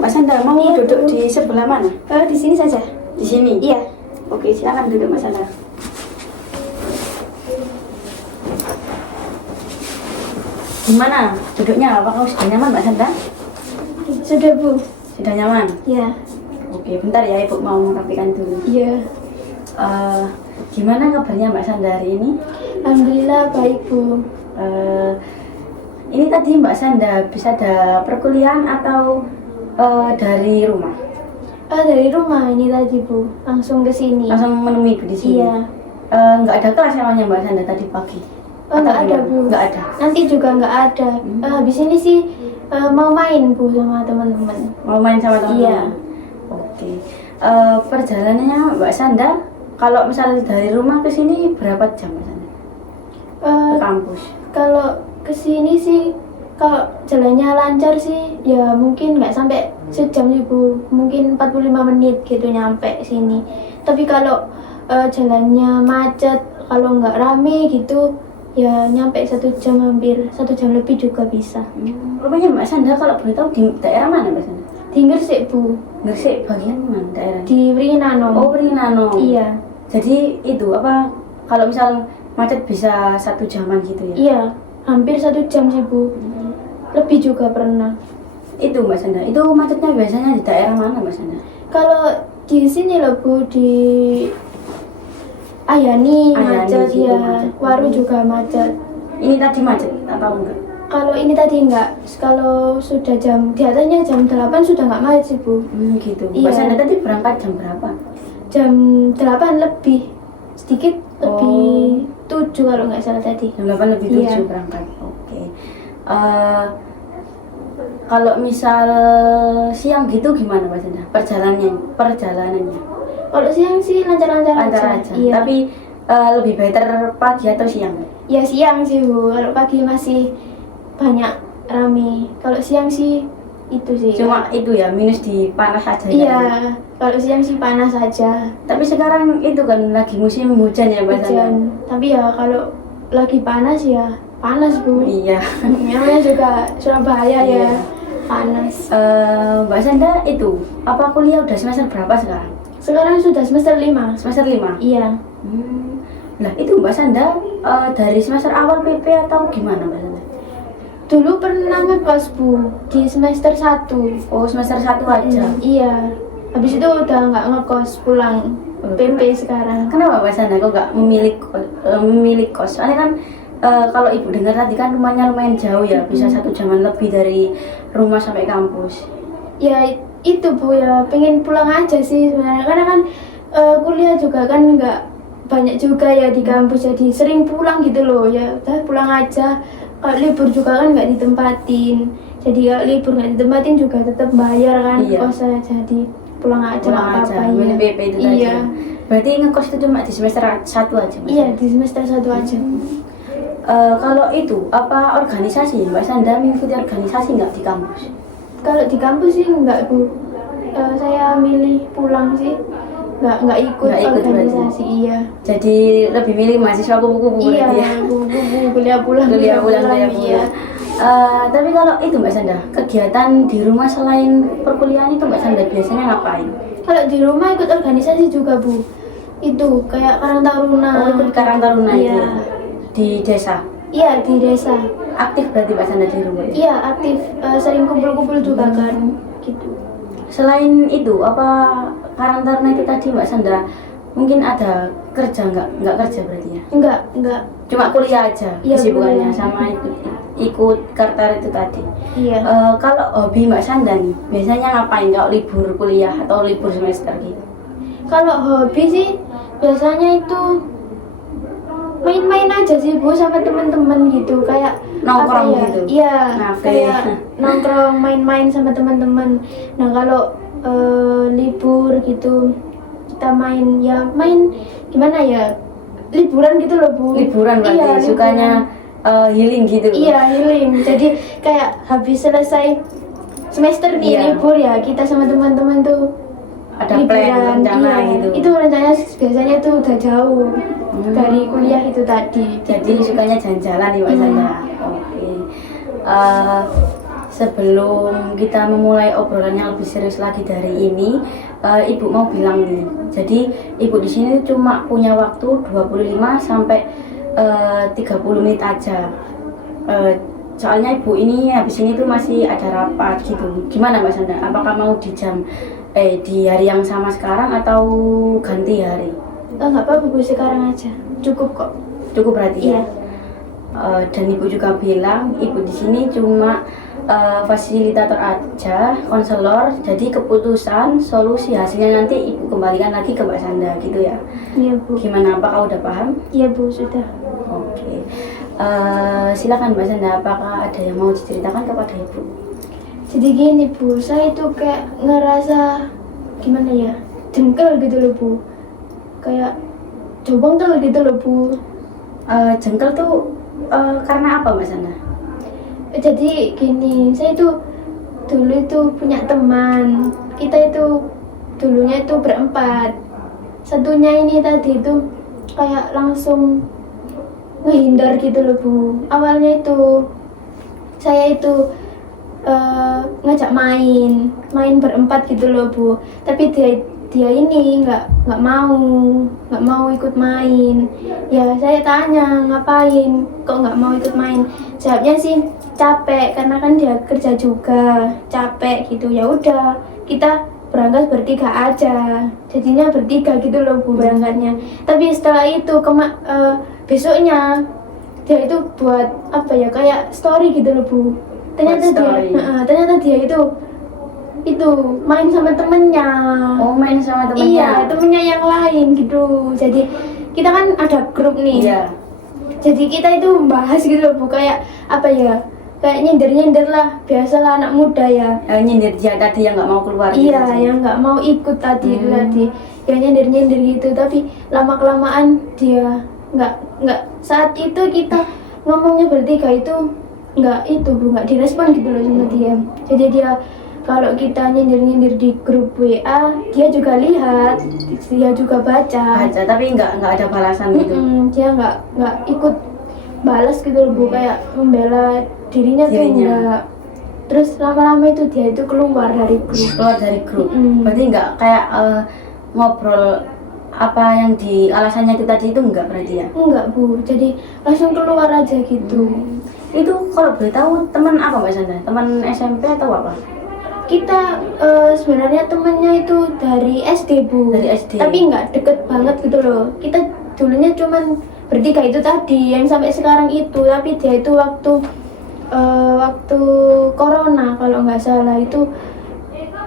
Mbak Sanda mau duduk di sebelah mana? Di sini saja. Di sini? Iya. Oke, silakan duduk Mbak Sanda. Gimana duduknya? Apakah sudah nyaman Mbak Sanda? Sudah, Bu. Sudah nyaman? Iya. Oke, bentar ya Ibu mau merapikan dulu. Iya. Gimana kabarnya Mbak Sanda hari ini? Alhamdulillah baik, Bu. Ini tadi Mbak Sanda bisa ada perkuliahan atau dari rumah? Dari rumah ini tadi, Bu. Langsung ke sini. Langsung menemui Ibu di sini? Iya. Nggak ada kelas namanya Mbak Sanda tadi pagi? Nggak ada, Bu. Nggak ada? Nanti juga nggak ada. Habis ini sih mau main, Bu, sama teman-teman. Mau main sama teman-teman? Iya. Oke. Perjalanannya Mbak Sanda, kalau misalnya dari rumah ke sini berapa jam Mbak Sanda? Ke kampus? Kalau ke sini sih, kalau jalannya lancar sih, ya mungkin nggak sampai sejam sih, Bu. Mungkin 45 menit gitu nyampe sini. Tapi kalau jalannya macet, kalau nggak rame gitu, ya nyampe 1 jam, hampir 1 jam lebih juga bisa. Rumahnya Mbak Sanda kalau boleh tahu di daerah mana Mbak Sanda? Di Gresik, Bu. Gresik bagian mana daerah? Di Wringinanom. Oh, Wringinanom. Iya. Jadi itu apa? Kalau misal macet bisa 1 jaman gitu ya? Iya, hampir 1 jam sih, Bu. Lebih juga pernah. Itu Mbak Sanda, itu macetnya biasanya di daerah mana Mbak Sanda? Kalau di sini loh, Bu, di Ayani macet, situ ya. macet. Waru juga macet. Ini tadi macet atau enggak? Kalau ini tadi enggak, kalau sudah di atasnya jam 8 sudah enggak macet sih, Bu. Gitu. Iya. Mbak Sanda tadi berangkat jam berapa? Jam 8 lebih, sedikit lebih 7 kalau nggak salah tadi. Jam 8 lebih 7 Iya. berangkat. Oke. Kalau misal siang gitu gimana Mbak Sanda? Perjalanannya? Kalau siang sih lancar-lancar Lancar aja. Iya. Tapi lebih better pagi atau siang? Ya siang sih, Bu. Kalau pagi masih banyak rame. Kalau siang sih itu sih. Cuma itu ya, minus di panas aja. Iya. Ya? Kalau siang sih panas aja. Tapi sekarang itu kan lagi musim hujan ya Mbak Sanda? Hujan. Tapi ya kalau lagi panas ya panas, Bu. Iya. Namanya juga Surabaya Iya. ya. Panas. Mbak Sanda itu apa kuliah udah semester berapa sekarang? Sekarang sudah semester 5. Semester 5? Iya. Nah itu Mbak Sanda dari semester awal PP atau gimana Mbak Sanda? Dulu pernah ngekos, Bu, di semester 1. Oh semester 1 aja? Iya. Habis itu udah nggak ngekos, pulang PP sekarang. Kenapa Mbak Sanda kok nggak memilih kos? Soalnya kan kalau ibu dengar tadi kan rumahnya lumayan jauh ya, bisa 1 jaman lebih dari rumah sampai kampus. Ya itu, Bu, ya pengen pulang aja sih sebenarnya. Karena kan kuliah juga kan nggak banyak juga ya di kampus, jadi sering pulang gitu loh. Ya udah pulang aja. Kalau libur juga kan nggak ditempatin. Jadi kalau libur nggak ditempatin juga tetap bayar kan kosnya. Jadi pulang aja nggak apa-apa ya. Milih PP itu tadi. Iya. Berarti ngekos itu cuma di semester 1 aja Mbak? Iya, di semester 1 aja. Kalau itu apa organisasi Mbak Sanda mengikuti organisasi nggak di kampus? Kalau di kampus sih enggak, Bu. Saya milih pulang sih. Nggak ikut organisasi, berarti. iya. Jadi lebih milih mahasiswa kupu-kupu Iya, berarti ya? kuliah pulang, Kuliah pulang. iya. Tapi kalau itu Mbak Sanda, kegiatan di rumah selain perkuliahan itu Mbak Sanda biasanya ngapain? Kalau di rumah ikut organisasi juga, Bu. Itu kayak Karang Taruna. Oh, ikut Karang Taruna itu Iya. ya? Di desa? Iya, di desa. Aktif berarti Mbak Sanda di rumah? Iya, aktif. Sering kumpul-kumpul juga kan, gitu. Selain itu, apa Karang Taruna itu tadi Mbak Sanda mungkin ada kerja nggak kerja berarti ya? Enggak. Cuma kuliah aja Iya, kesibukannya kuliah. sama ikut Kartar itu tadi. Iya. Kalau hobi Mbak Sanda nih, biasanya ngapain kalau libur kuliah atau libur semester gitu? Kalau hobi sih biasanya itu main-main aja sih, Bu, sama teman-teman gitu, kayak Nongkrong apa ya? gitu? Iya, Ngafe. kayak nongkrong, main-main sama teman-teman. Nah kalau libur gitu kita main gimana ya, liburan gitu loh, Bu. Liburan berarti Iya, sukanya healing gitu? Iya, healing. Jadi kayak habis selesai semester nih Iya. libur ya, kita sama teman-teman tuh Ada plan, rencana iya. gitu? Itu rencananya biasanya tuh udah jauh dari kuliah itu tadi. Jadi sukanya jalan-jalan nih Mbak Sanda? Oke. sebelum kita memulai obrolan yang lebih serius lagi dari ini, Ibu mau bilang nih. Jadi Ibu di sini cuma punya waktu 25 sampai 30 menit aja. Soalnya Ibu ini habis ini tuh masih ada rapat gitu. Gimana Mbak Sanda? Apakah mau di hari yang sama sekarang atau ganti hari? Nggak apa-apa Bu, sekarang aja. Cukup kok. Cukup berarti ya? Iya. Dan Ibu juga bilang Ibu di sini cuma fasilitator aja, konselor. Jadi keputusan, solusi, hasilnya nanti Ibu kembalikan lagi ke Mbak Sanda gitu ya? Iya Bu. Gimana? Apakah udah paham? Iya Bu, sudah. Oke. Silakan Mbak Sanda, apakah ada yang mau diceritakan kepada Ibu? Jadi gini Bu, saya itu kayak ngerasa gimana ya, jengkel gitu loh Bu. Kayak jobongkel gitu loh Bu. Jengkel tuh karena apa Mbak Sanda? Jadi gini, saya itu dulu itu punya teman. Kita itu dulunya itu berempat. Satunya ini tadi itu kayak langsung ngehindar gitu loh Bu. Awalnya itu saya itu ngajak main berempat gitu loh Bu. Tapi dia ini nggak mau ikut main. Ya saya tanya ngapain kok nggak mau ikut main. Jawabnya sih capek karena kan dia kerja juga, capek gitu. Ya udah kita berangkat bertiga aja. Jadinya bertiga gitu loh Bu berangkatnya. Tapi setelah itu besoknya dia itu buat apa ya, kayak story gitu loh Bu. Ternyata dia itu main sama temennya. Oh, main sama temennya? Iya, temennya yang lain gitu. Jadi kita kan ada grup nih. Iya. Jadi kita itu bahas gitu loh Bu, kayak apa ya, kayak nyindir lah, biasalah anak muda ya. Nyindir dia tadi yang nggak mau keluar. Iya, gitu. yang nggak mau ikut tadi ya nyindir gitu. Tapi lama kelamaan dia nggak saat itu kita ngomongnya bertiga itu nggak direspon gitu loh sama dia. Jadi dia kalau kita nyindir di grup WA, dia juga lihat, dia juga baca, tapi nggak ada balasan gitu. Dia nggak ikut balas gitu loh Bu, kayak membela dirinya. Tuh enggak. Terus lama-lama itu dia itu keluar dari grup. Berarti nggak kayak ngobrol apa yang di alasannya itu tadi itu enggak berarti ya? Enggak Bu, jadi langsung keluar aja gitu. Itu kalau boleh tahu teman apa Mbak Sandra? Teman SMP atau apa? Kita sebenarnya temennya itu dari SD Bu. Dari SD. Tapi nggak deket banget gitu loh. Kita dulunya cuman bertiga itu tadi yang sampai sekarang itu. Tapi dia itu waktu corona kalau nggak salah itu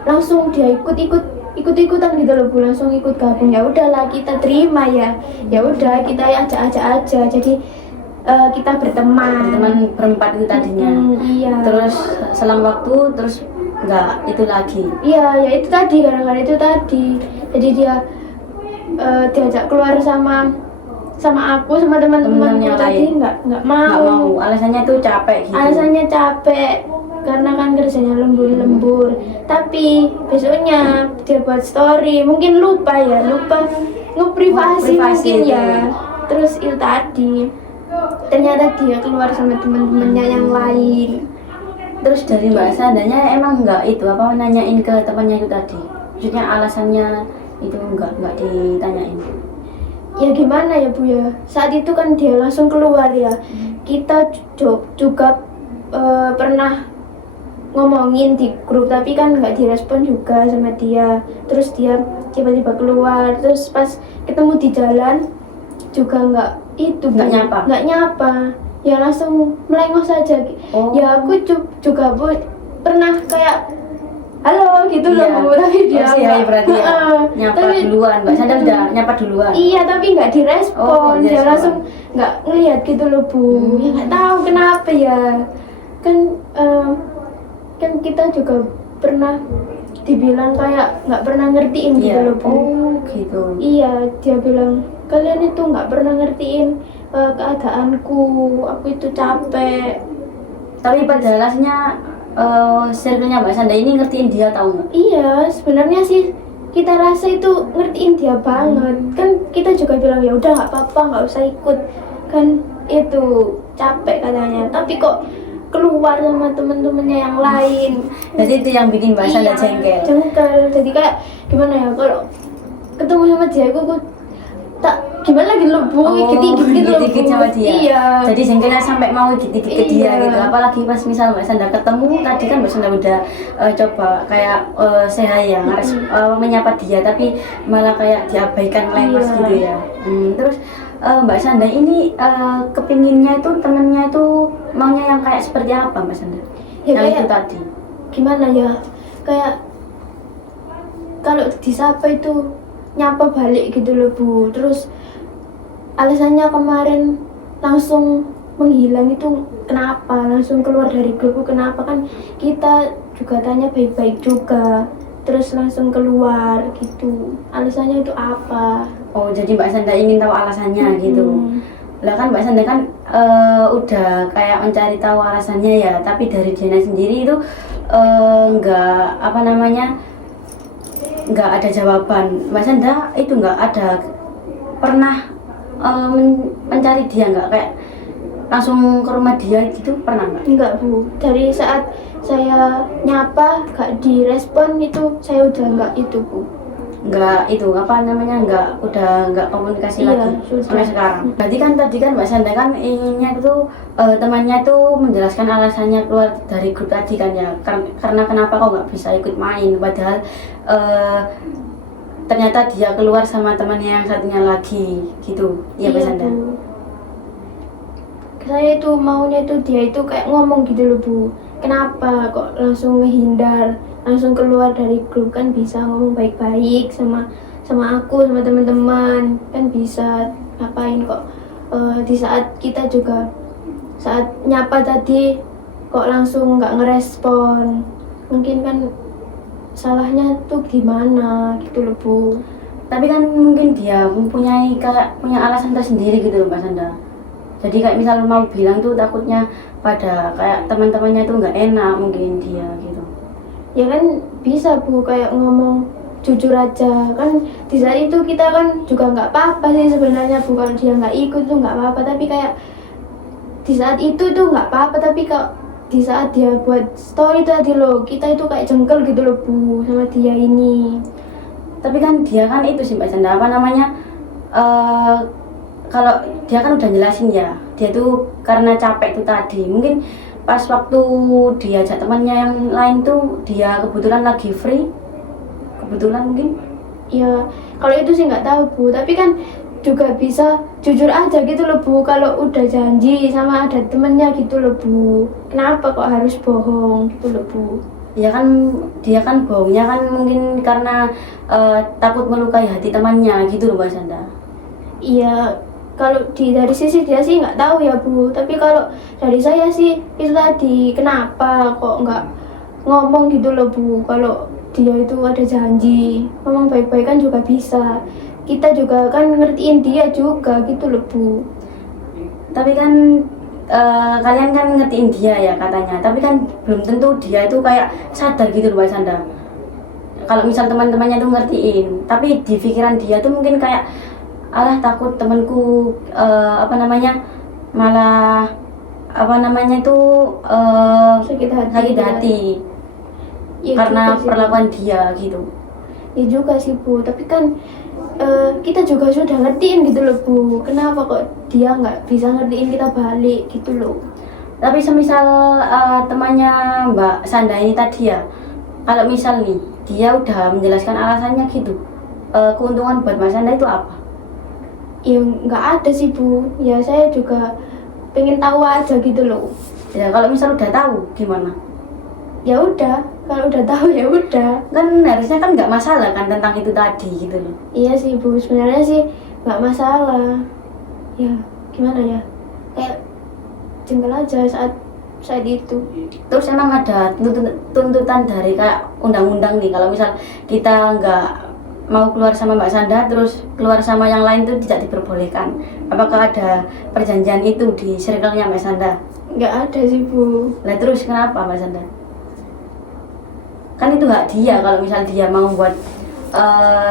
langsung dia ikut-ikutan gitu loh Bu, langsung ikut gabung. Ya udahlah kita terima ya. Ya udah kita ajak aja. Jadi kita berteman berempat itu tadinya. Iya. Terus selang waktu terus nggak itu lagi. Iya, ya itu tadi, gara-gara itu tadi. Jadi dia diajak keluar sama aku, sama teman-temanku tadi nggak mau. Alasannya tuh capek gitu. Alasannya capek karena kan kerjanya lembur. Tapi besoknya dia buat story, mungkin lupa ngeprivasi mungkin itu. ya. Terus itu tadi ternyata dia keluar sama teman-temannya yang lain. Terus dari Mbak Sandanya emang nggak nanyain ke temannya itu tadi? Maksudnya alasannya itu nggak ditanyain? Ya gimana ya Bu ya, saat itu kan dia langsung keluar ya. Kita juga pernah ngomongin di grup, tapi kan nggak direspon juga sama dia. Terus dia tiba-tiba keluar, terus pas ketemu di jalan juga nggak nyapa. Ya langsung melengos saja. Oh. Ya aku juga Bu pernah kayak halo gitu loh Bu, tapi dia berarti nyapa duluan. Mbak Sandra udah nyapa duluan. Iya, tapi nggak direspon. Dia langsung nggak ngelihat gitu loh Bu. Ya nggak tahu kenapa ya. Kan kita juga pernah dibilang kayak nggak pernah ngertiin gitu loh Bu. Oh gitu. Iya, dia bilang kalian itu nggak pernah ngertiin keadaanku, aku itu capek. Tapi pada alasnya circle-nya Mbak Sandra ini ngertiin dia tahu nggak? Iya, sebenarnya sih kita rasa itu ngertiin dia banget. Kan kita juga bilang ya udah nggak apa-apa, nggak usah ikut. Kan itu capek katanya. Tapi kok keluar sama temen-temennya yang lain. Jadi itu yang bikin Mbak Sanda jengkel. Jengkel. Jadi kayak gimana ya, kalau ketemu sama dia aku tak gimana gitu loh Bu, dikit sama dia. Iya. Jadi jengkelnya sampai mau dikit ke dia Iya. gitu. Apalagi pas misal Mbak Sanda ketemu tadi kan Mbak Sanda udah coba kayak say hi ya, harus menyapa dia, tapi malah kayak diabaikan lepas Iya. gitu ya. Terus Mbak Sanda ini kepinginnya itu temennya itu maunya yang kayak seperti apa Mbak Sanda? Ya, yang kayak itu tadi. gimana ya, kayak kalau disapa itu nyapa balik gitu loh Bu. Terus alasannya kemarin langsung menghilang itu kenapa, langsung keluar dari grup kenapa, kan kita juga tanya baik-baik juga, terus langsung keluar gitu, alasannya itu apa? Oh, jadi Mbak Sanda ingin tahu alasannya gitu. Lah kan Mbak Sanda kan udah kayak mencari tahu alasannya ya, tapi dari Diana sendiri itu nggak apa namanya, nggak ada jawaban. Mbak Sanda itu nggak ada pernah mencari dia, nggak kayak langsung ke rumah dia gitu, pernah nggak? Enggak Bu, dari saat saya nyapa gak direspon itu saya udah enggak itu Bu. Nggak itu apa namanya, udah nggak komunikasi Iya, lagi sudah. sampai sekarang. Berarti kan tadi kan Mbak Sanda kan inginnya itu temannya itu menjelaskan alasannya keluar dari grup tadi kan ya, karena kenapa kok nggak bisa ikut main, padahal ternyata dia keluar sama temannya yang satunya lagi gitu ya Mbak Sanda. Bu. Saya itu maunya itu dia itu kayak ngomong gitu loh Bu, kenapa kok langsung menghindar, langsung keluar dari grup, kan bisa ngomong baik-baik sama aku, sama teman-teman, kan bisa ngapain kok di saat kita juga saat nyapa tadi kok langsung nggak ngerespon, mungkin kan salahnya tuh gimana gitu loh Bu. Tapi kan mungkin dia mempunyai kayak punya alasan tersendiri gitu loh Mbak Sanda. Jadi kayak misal mau bilang tuh takutnya pada kayak teman-temannya tuh nggak enak mungkin dia gitu. Ya kan bisa Bu, kayak ngomong jujur aja, kan di saat itu kita kan juga nggak apa-apa sih sebenarnya Bu, kalau dia nggak ikut tuh nggak apa-apa, tapi kayak di saat itu tuh nggak apa-apa, tapi kalau di saat dia buat story tadi loh, kita itu kayak jengkel gitu loh Bu sama dia ini. Tapi kan dia kan itu sih Mbak Sanda, apa namanya, kalau dia kan udah jelasin ya, dia tuh karena capek tuh tadi, mungkin pas waktu diajak temannya yang lain tuh dia kebetulan lagi free, kebetulan mungkin. Ya kalau itu sih nggak tahu Bu, tapi kan juga bisa jujur aja gitu loh Bu, kalau udah janji sama ada temennya gitu loh Bu, kenapa kok harus bohong gitu loh Bu. Ya kan dia kan bohongnya kan mungkin karena takut melukai hati temannya gitu loh Mbak Sanda. Iya, kalau dari sisi dia sih nggak tahu ya Bu, tapi kalau dari saya sih itu tadi, kenapa kok nggak ngomong gitu loh Bu, kalau dia itu ada janji, ngomong baik-baik kan juga bisa, kita juga kan ngertiin dia juga gitu loh Bu. Tapi kan kalian kan ngertiin dia ya katanya, tapi kan belum tentu dia itu kayak sadar gitu loh Mbak Sanda. Kalau misal teman-temannya tuh ngertiin, tapi di pikiran dia tuh mungkin kayak alah takut temanku apa namanya malah apa namanya tuh Sakit hati. sakit hati Ya karena juga sih, perlakuan dia gitu. ya juga sih Bu, tapi kan kita juga sudah ngertiin gitu loh Bu, kenapa kok dia nggak bisa ngertiin kita balik gitu loh. Tapi semisal temannya Mbak Sanda ini tadi ya, kalau misal nih dia udah menjelaskan alasannya gitu, keuntungan buat Mbak Sanda itu apa? Ya nggak ada sih Bu, ya saya juga pengen tahu aja gitu loh. Ya kalau misal udah tahu gimana? Ya udah, kalau udah tahu ya udah. Kan harusnya kan nggak masalah kan tentang itu tadi gitu loh. Iya sih Bu, sebenarnya sih nggak masalah. Ya gimana ya, kayak jengkel aja saat itu. Terus emang ada tuntutan dari kayak undang-undang nih, kalau misal kita nggak mau keluar sama Mbak Sanda terus keluar sama yang lain itu tidak diperbolehkan. Apakah ada perjanjian itu di circle-nya Mbak Sanda? Nggak ada sih Bu. Nah terus kenapa Mbak Sanda? Kan itu hak dia, kalau misal dia mau buat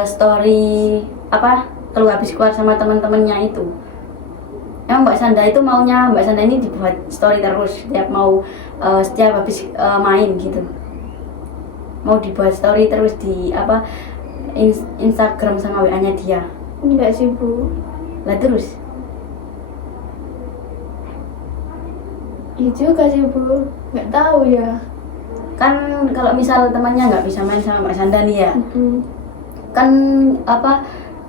story apa keluar habis keluar sama teman-temannya itu. Emang Mbak Sanda itu maunya Mbak Sanda ini dibuat story terus setiap habis main gitu. Mau dibuat story terus di Instagram sama WA-nya dia. Enggak sih Bu. Lah terus Iya juga sih Bu. Nggak tahu ya. kan kalau misal temannya nggak bisa main sama Mbak Sanda nih ya, kan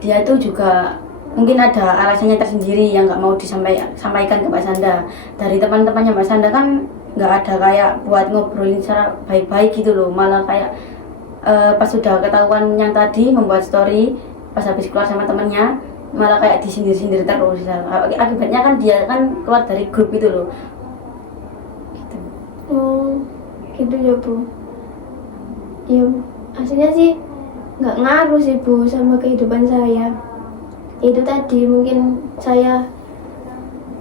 dia itu juga mungkin ada alasannya tersendiri yang nggak mau disampaikan ke Mbak Sanda. Dari teman-temannya Mbak Sanda kan nggak ada kayak buat ngobrolin secara baik-baik gitu loh, malah kayak pas sudah ketahuan yang tadi membuat story pas habis keluar sama temannya malah kayak disindir-sindir terus. Akibatnya kan dia kan keluar dari grup itu loh gitu. Oh, gitu ya Bu. Ya, aslinya sih nggak ngaruh sih Bu sama kehidupan saya. Itu tadi mungkin saya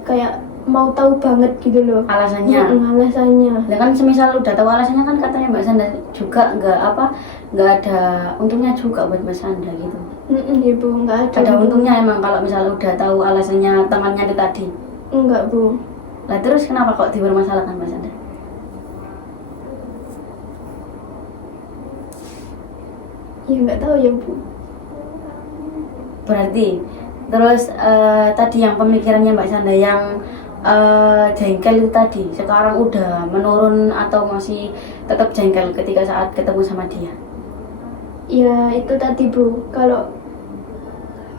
kayak mau tahu banget gitu loh Alasannya. alasannya. Ya kan semisal udah tahu alasannya kan katanya Mbak Sanda juga nggak ada untungnya juga buat Mbak Sanda gitu. Ya Bu, nggak ada. Ada Bu. untungnya emang kalau misal udah tahu alasannya temannya itu tadi. Enggak Bu. Lah terus kenapa kok dipermasalahkan Mbak Sanda? Ya nggak tahu ya Bu. Berarti terus tadi yang pemikirannya Mbak Sanda yang jengkel itu tadi sekarang udah menurun atau masih tetap jengkel ketika saat ketemu sama dia? Ya itu tadi Bu, kalau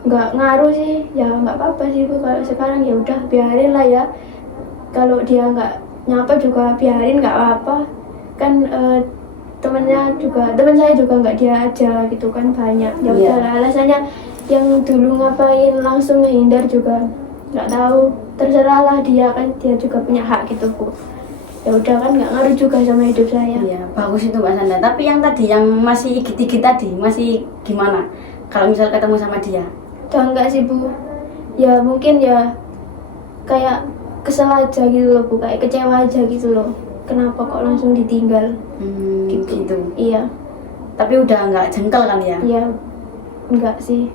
nggak ngaruh sih ya nggak apa-apa sih Bu. Kalau sekarang ya udah biarin lah ya. Kalau dia nggak nyapa juga biarin, nggak apa-apa kan. Teman saya juga nggak dia aja gitu kan, banyak ya Iya. udah alasannya. Yang dulu ngapain langsung ngehindar juga nggak tahu, terserahlah dia kan, dia juga punya hak gitu Bu. Ya udah kan nggak ngaruh juga sama hidup saya. Iya, bagus itu Mbak Sanda. Tapi yang tadi yang masih igit-igit tadi, masih gimana? Kalau misal ketemu sama dia? Udah enggak sih Bu. Ya mungkin ya kayak kesel aja gitu loh Bu, kayak kecewa aja gitu loh. Kenapa kok langsung ditinggal? Gitu. Iya, Tapi udah nggak jengkel kan ya? iya enggak sih.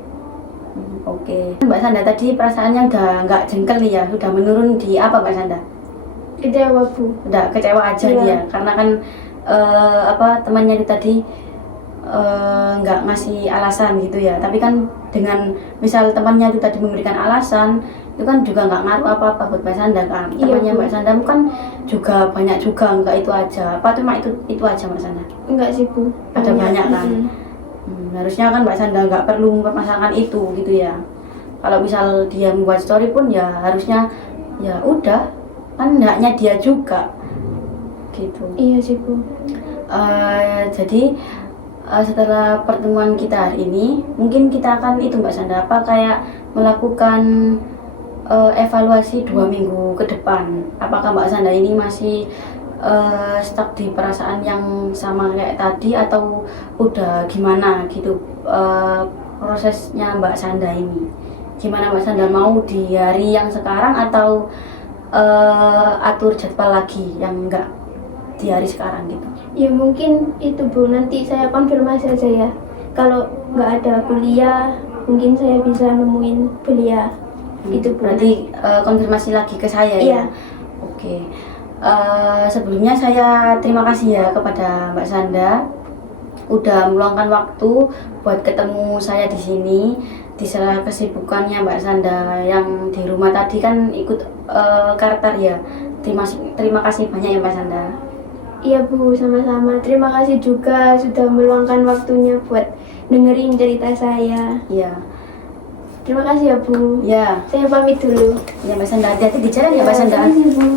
Oke. Mbak Sanda tadi perasaannya udah nggak jengkel nih ya? Sudah menurun di apa Mbak Sanda? Kecewa Bu. Udah kecewa aja Iya. dia, karena kan temannya itu tadi nggak ngasih alasan gitu ya. Tapi kan dengan misal temannya itu tadi memberikan alasan, itu kan juga nggak ngaruh apa-apa buat Mbak Sanda kan. Iya, Temannya Bu. Mbak Sanda kan juga banyak juga, nggak itu aja. Apa cuma itu aja Mbak Sanda? Enggak sih Bu. Ada banyak kan? Harusnya kan Mbak Sanda nggak perlu mempermasalahkan itu gitu ya. Kalau misal dia membuat story pun ya harusnya ya udah, kan haknya dia juga gitu. Iya sih Bu. Jadi setelah pertemuan kita hari ini mungkin kita akan itu Mbak Sanda kayak melakukan evaluasi 2 minggu ke depan. Apakah Mbak Sanda ini masih stuck di perasaan yang sama kayak tadi atau udah gimana gitu prosesnya Mbak Sanda ini? Gimana Mbak Sanda, mau di hari yang sekarang atau atur jadwal lagi yang enggak di hari sekarang gitu? Ya mungkin itu Bu, nanti saya konfirmasi aja ya. Kalau nggak ada kuliah, mungkin saya bisa nemuin kuliah. Gitu Bu. Berarti konfirmasi lagi ke saya Iya. ya? Oke. Sebelumnya saya terima kasih ya kepada Mbak Sanda udah meluangkan waktu buat ketemu saya di sini di sela kesibukannya Mbak Sanda yang di rumah tadi kan ikut karakter ya. Terima kasih banyak ya Mbak Sanda. Iya Bu, sama-sama. Terima kasih juga sudah meluangkan waktunya buat dengerin cerita saya. Iya. Terima kasih ya Bu. Ya, Saya pamit dulu. ya Mbak Sanda, hati-hati di jalan ya Mbak Sanda. Terima kasih Bu.